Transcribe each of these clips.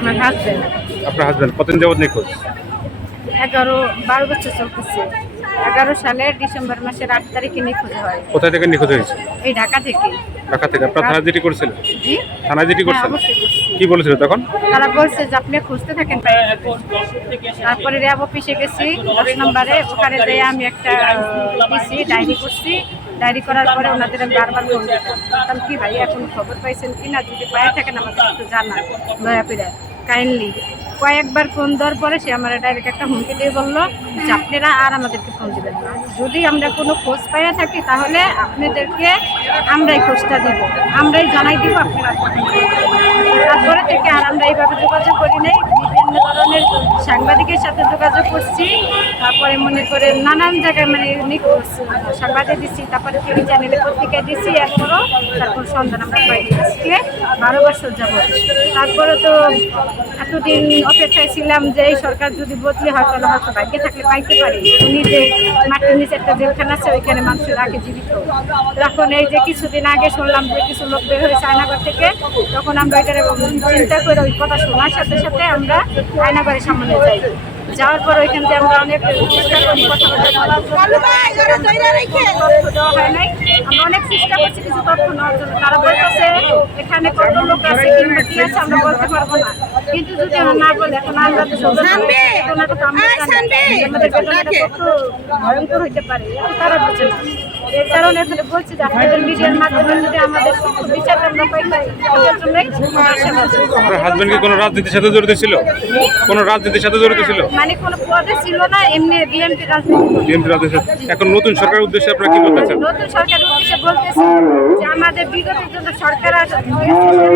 আমার হাজবেন্ড আপনার হাজবেন্ড কতদিন যাবত নিখোঁজ? এগারো বারো বছর চলতেছে। এগারো সালের ডিসেম্বর মাসের আট তারিখে নিখোঁজ হয়। কোথায় থেকে নিখোঁজ হয়েছে? এই ঢাকা থেকে। ঢাকা থেকে। আপনার থানা জিটি করেছিলেন? জি। থানা জিটি হ্যাঁ, করছেন অবশ্যই করছি। কি বলেছিল তখন? তারা বলছে যে আপনি খুঁজতে থাকেন। তারপরে র্যাব অফিসে গেছি দশ নম্বরে। ওখানে যেয়ে আমি একটা দিছি ডায়েরি করছি। ডায়েরি করার পরে ওনাদের আমি বারবার ফোন দিতাম। কি ভাই এখন খবর পাইছেন কি না যদি পায়ে থাকেন আমাদের একটু জানান। দয়া করে। কাইন্ডলি কয়েকবার ফোন দেওয়ার পরে সে আমার ডাইরেক্ট একটা হুমকি দিয়ে বলল যে আপনারা আর আমাদেরকে ফোন দেবেন না। যদি আমরা কোনো খোঁজ পাইয়া থাকি তাহলে আপনাদেরকে আমরাই খোঁজটা দিব। আমরাই জানাই দিব আপনারা তারপরে থেকে আর আমরা এইভাবে যোগাযোগ করি নাই সাংবাদিকের সাথে যোগাযোগ করছি, তারপরে মনে করে নানান জায়গায় মানে নিখোঁজ সাংবাদিক দিচ্ছি, তারপরে টিভি চ্যানেলে পত্রিকায় দিচ্ছি এরপরও তারপর সন্ধান আমরা পাই আজকে বারো বছর যাব তারপরে তো এতদিন অপেক্ষায় ছিলাম যে এই সরকার যদি বদলি হয়, তাহলে হয়তো ভাগ্যে থাকলে পাইতে পারি। উনি যে মাটির নিচে একটা জেলখানা আছে, ওইখানে মানুষ রাখে জীবিত। এখন এই যে কিছুদিন আগে শুনলাম যে কিছু লোক বের হয়েছে আয়নাগর থেকে, তখন আমরা এটার চিন্তা করে ওই কথা শোনার সাথে সাথে আমরা আয়নাগরের সামনে যাই যাওয়ার পর ওইখান থেকে আমরা অনেক চেষ্টা করি দেওয়া হয় নাই আমরা অনেক চেষ্টা করছি কিছু তথ্য নেওয়ার জন্য। তারা বলতেছে এখানে কত লোক আছে কিংবা কি আছে আমরা বলতে পারব না। কিন্তু যদি আমরা না বলে এখন আমরা তো ঘটনাটা তো আমরা জানি। আমাদের ঘটনাটা কত ভয়ঙ্কর হইতে পারে। তারা বুঝে না। এর কারণে এখানে বলছি যে আপনাদের মিডিয়ার মাধ্যমে যদি আমাদের বিচারটা আমরা পাই। আপনার হাজবেন্ড কি কোনো রাজনীতির সাথে জড়িত ছিল কোনো রাজনীতির সাথে জড়িত ছিল মানে কোনো পদে ছিল না এমনি বিএনপি রাজনীতি বিএনপি রাজনীতির সাথে- এখন নতুন সরকারের উদ্দেশ্যে আপনারা কি বলতে চান নতুন সরকার উদ্দেশ্যে বলতেছি যে আমাদের বিগত জন্য সরকার আছে,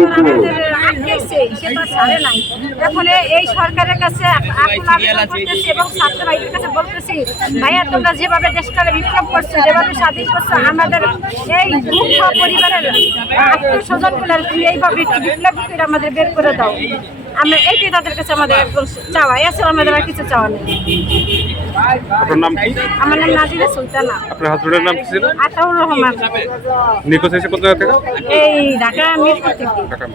আমাদের আটকেছে সে তো আর ছাড়ে নাই এখন এই সরকারের কাছে এবং ছাত্র ভাইদের কাছে বলতেছি ভাইয়া তোমরা যেভাবে দেশটাকে বিপ্লব করছ যেভাবে স্বাধীন করছ আমাদের এই দুঃখ পরিবারের তুমি এইভাবে একটু বিপ্লব করে আমাদের বের করে দাও? আমরা এইটাই তাদের কাছে আমাদের চাওয়া। এছাড়া আমাদের আর কিছু চাওয়া নেই। আপনার নাম কি? আমার নাম নাজিরা সুলতানা। আপনার হাজবেন্ডের নাম কি ছিল? আতাউর রহমান। নিখোঁজ হয়েছে কোথা থেকে? এই ঢাকা মিরপুর থেকে। ঢাকা